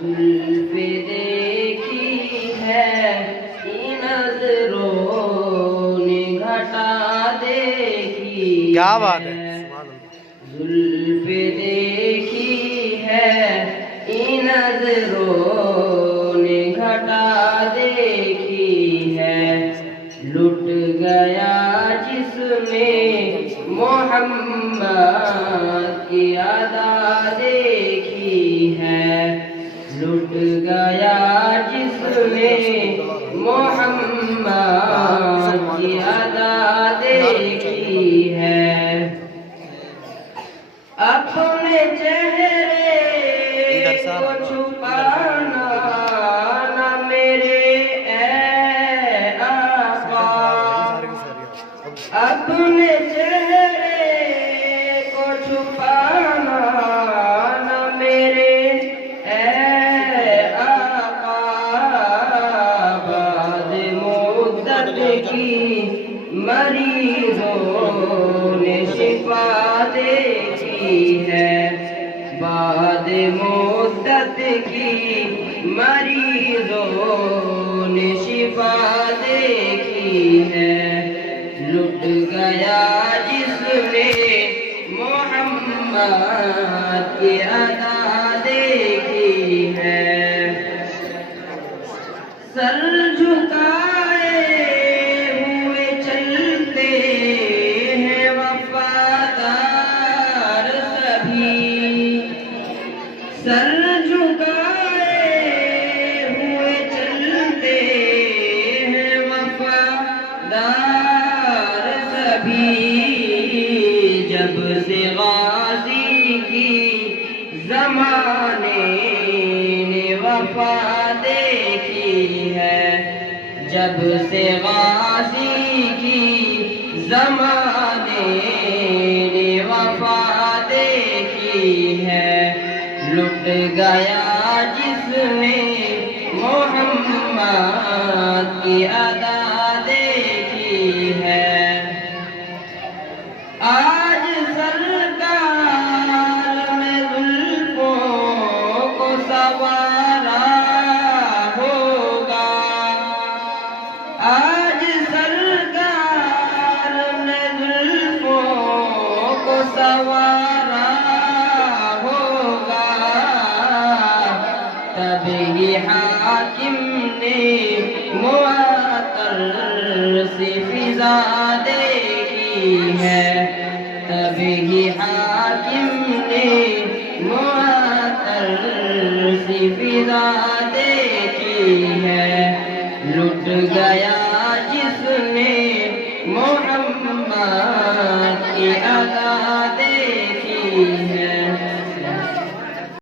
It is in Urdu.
زلف دیکھی ہے نظروں نے گھٹا دیکھی کیا بات ہے. زلف دیکھی ہے نظروں نے گھٹا دیکھی ہے لٹ گیا جس میں محمد کی ادا دیکھی ہے لٹ گیا جس میں محمد کی ادا دیکھی ہے اپنے چہرے کو چھپانا نہ میرے اے آقا اپنے چہرے کو چھپانا نہ میرے اے آقا بعد مدت کی مریضوں نے شفا دیکھی ہے بعد مدت کی مریضوں نے شفا دیکھی ہے لٹ گیا جس میں محمد کی ادا دیکھی ہے سر جھکائے ہوئے چلتے ہیں وفادار سبھی سر جھکائے ہوئے چلتے ہیں وفادار سبھی جب سے غازی کی زمانے نے وفا دیکھی ہے جب سے غازی کی زمانے نے وفا دیکھی ہے لٹ گیا جس نے محمد کی ادا دیکھی ہے آج سرکار میں زلفوں کو سنوارا ہوگا آج سرکار میں زلفوں کو سنوارا ہوگا تبھی حاکم نے معطر سے فضا دیکھی ہے تبھی حاکم نے معطر سے فضا دیکھی ہے لٹ گیا جس نے